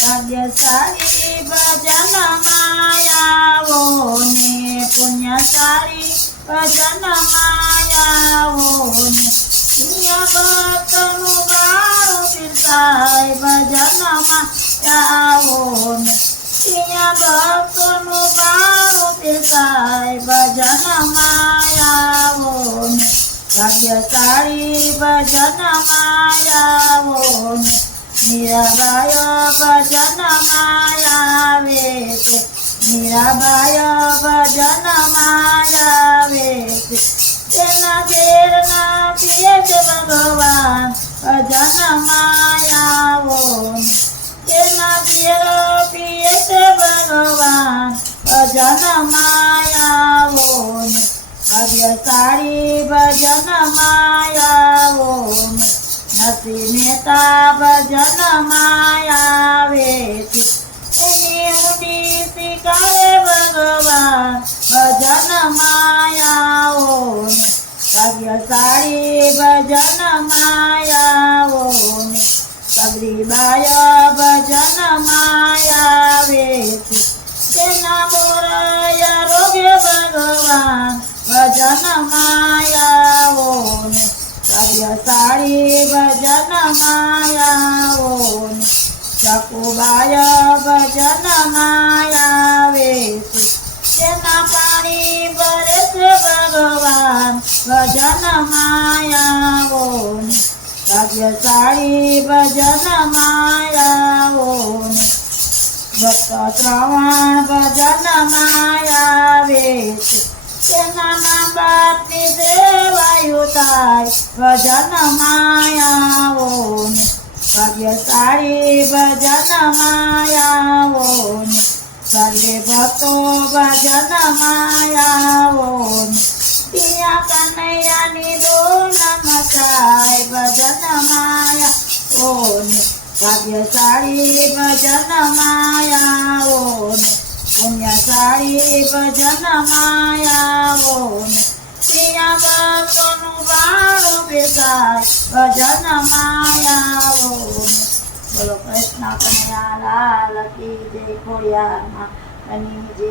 ભાગ્યશાળી ભજન માયાવો ને પુણ્યશાળી ભજન માયાવો ને પુણ્ય ભક્તનું ગાળું પીરસાય ભજન માયાવો ને પુણ્ય ભક્તનું ગાળું પીરસાય ભજન માયાવો ને ભાગ્યશાળી ભજન માયાવો ને મીરાબાઈ ભજન માયાવે છે મીરાબાઈ ભજન માયાવે છે તેના ઘેર ના પીએ છે ભગવાન ભજન માયાવો તેના ઘેર પીએ છે ભગવાન ભજન માયાવો ભાગ્યશાળી ભજન માયાવો નરસિંહ મહેતા ભજન માયાવે છે એની ઊંડી શિકારે ભગવાન ભજન માયાવો ભાગ્યશાળી ભજન માયાવો સબરીબાઈ ભજન માયાવે છે તેના મોરયા રોગે ભગવાન ભજન માયાવો ભાગ્યશાળી ભજન માયાવો શકુબાઈ ભજન માયાવે છે તેના પાણી ભરે છે ભગવાન ભજન માયાવો ભાગ્યશાળી ભજન માયાવો ભક્ત શ્રવણ ભજન માયાવે છે તેના મા બાપની સેવાયું થાય ભજન માયાવો ભાગ્યશાળી ભજન માયાવો સર્વે ભક્તો ભજન માયાવો પિયા કનૈયાની દોન મચાય ભજન માયાવો ભાગ્યશાળી ભજન માયાવો પુણ્યશાળી ભજન માયાવો પિયા ભક્તોનું ગાળું પીરસાય ભજન માયાવો બોલો કૃષ્ણ કનૈયા લાલ કી જય ખોડિયાર માં જય